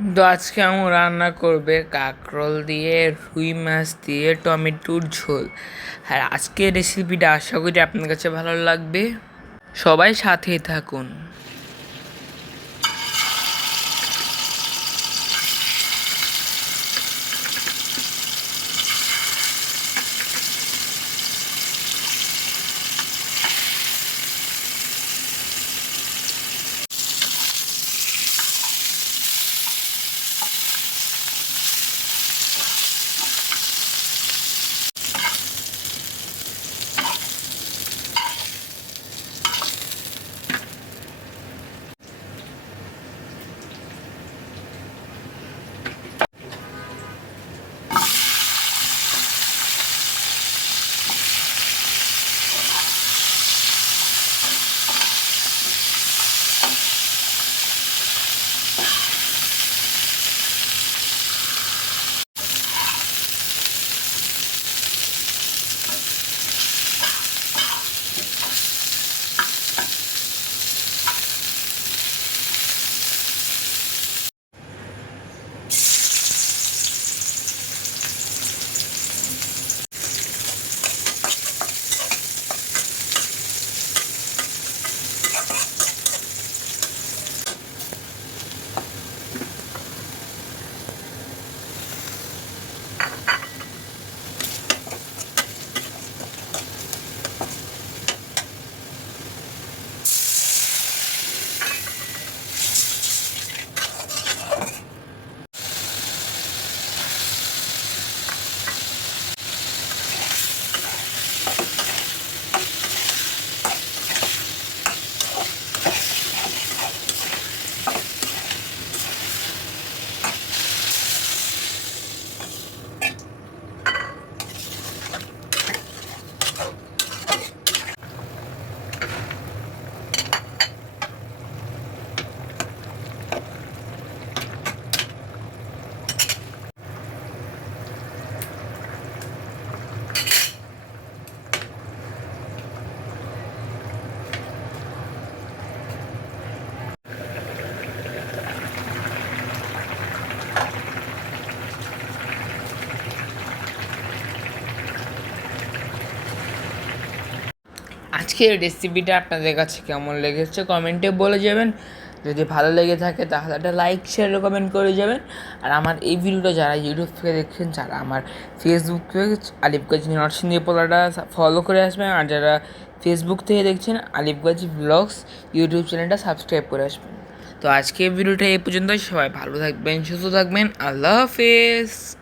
তো আজকে আমি রান্না করবে কাঁকরোল দিয়ে রুই মাছ দিয়ে টমেটোর ঝোল। আর আজকের রেসিপিটা আশা করি আপনার কাছে ভালো লাগবে। সবাই সাথেই থাকুন। আজকের রেসিপিটা আপনাদের কাছে কেমন লেগেছে কমেন্টে বলে যাবেন। যদি ভালো লেগে থাকে তাহলে একটা লাইক শেয়ার কমেন্ট করে যাবেন। আর আমার এই ভিডিওটা যারা ইউটিউব থেকে দেখছেন, যারা আমার ফেসবুক পেজ আলিফগাজী নরসিংদী পোলাটা ফলো করে আসবেন। আর যারা ফেসবুক থেকে দেখছেন আলিফগাজী ব্লগস ইউটিউব চ্যানেলটা সাবস্ক্রাইব করে আসবেন। তো আজকে ভিডিওটা এই পর্যন্তই। সবাই ভালো থাকবেন, সুস্থ থাকবেন। আল্লাহ হাফেজ।